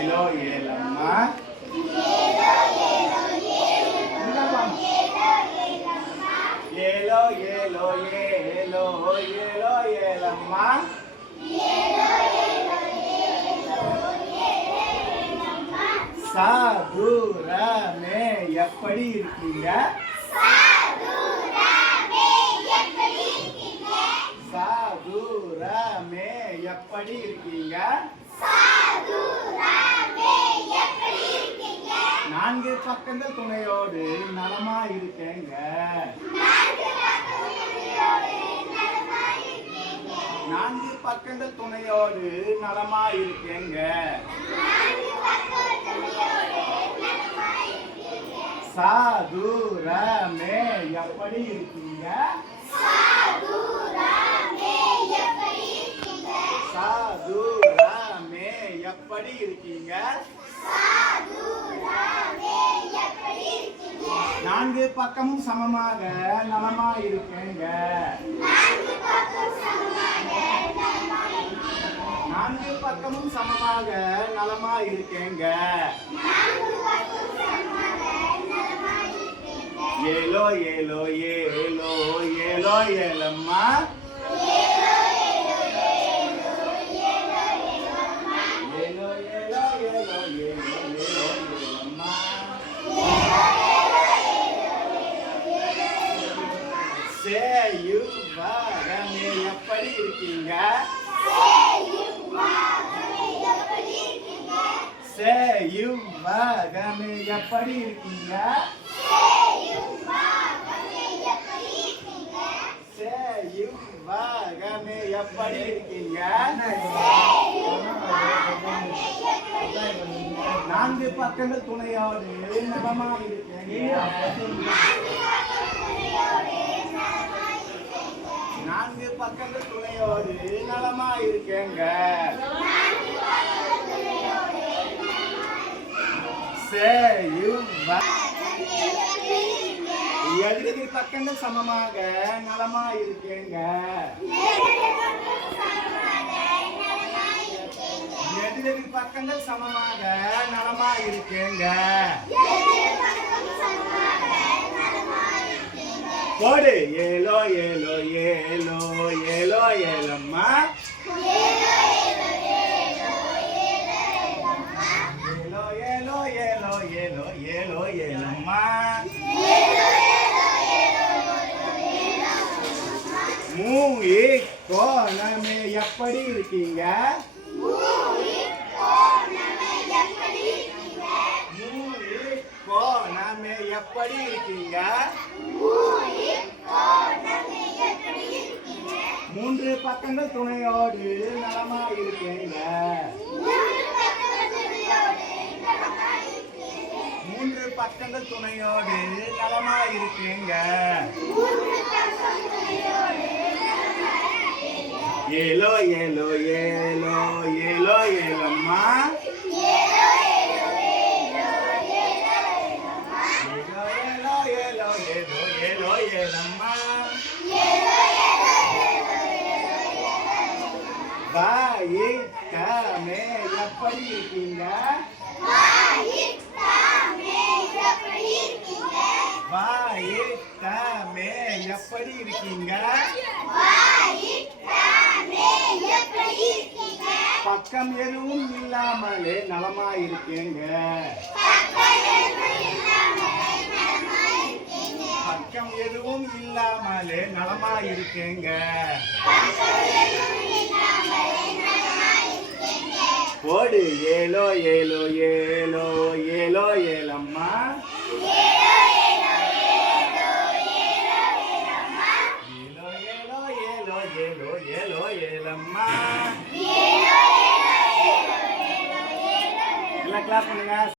ஏலோ ஏலம்மா ஏலோ ஏலோ ஏலோ ஏலோ ஏலம்மா சாதுரமே எப்படி இருக்கீங்க? சாதுரமே எப்படி இருக்கீங்க? நான்கு பக்கங்கள் துணையோடு நலமா இருக்கேங்க. நான்கு பக்கங்கள் துணையோடு நலமா இருக்கேங்க. சாதுரமே எப்படி இருக்கீங்க? சாதுரமே எப்படி இருக்கீங்க? நான்கு பக்கமும் சமமாக நலமா இருக்கேங்க. நான்கு பக்கமும் சமமாக நலமா இருக்கேங்க. ஏலோ ஏலோ ஏலோ ஏலோ ஏலம்மா ஏலோ ஏலோ ஏலோ ஏலோ ஏலம்மா சேயுவகமே எப்படி இருக்கீங்க? சேயுவகமே எப்படி இருக்கீங்க? சேயுவகமே எப்படி இருக்கீங்க? நான்கு பக்கங்கள் துணையோடு நலமா இருக்கீங்க. நான்கு பக்கங்கள் துணையோடு நலமா இருக்கேங்க. எதிரெதிர் பக்கங்கள் சமமாக நலமா இருக்கேங்க. எதிரெதிர் பக்கங்கள் சமமாக நலமா இருக்கேங்க. போடு ஏலோ ஏலோ ஏலோ ஏலோ ஏலம்மா ஏலோ ஏலோ ஏலோ ஏலோ ஏலோ ஏலம்மா மூயி கோணமே எப்படி இருக்கீங்க? மூயி கோணமே எப்படி இருக்கீங்க? மூன்று பக்கங்கள் துணையோடு நலமா இருக்கீங்க. மூன்று பக்கங்கள் துணையோடு நலமா இருக்கீங்க. ஏலோ ஏலோ ஏலோ ஏலோ ஏலம்மா ஏலோ ஏலோ ஏலோ ஏலோ ஏலோ ஏலம்மா வாயிக்கமே எப்படி இருக்கீங்க? வாயிக்கமே எப்படி இருக்கீங்க? பக்கம் எதுவும் இல்லாமலே நலமா இருக்கேங்க. பக்கம் எதுவும் இல்லாமலே நலமா இருக்கேங்க. போடு ஏலோ ஏலோ ஏலோ ஏலோ ஏலம்மா ஏலோ ஏலோ ஏலோ ஏலோ ஏலோ ஏலம்மா எல்லாம் கிளாப் பண்ணுங்க.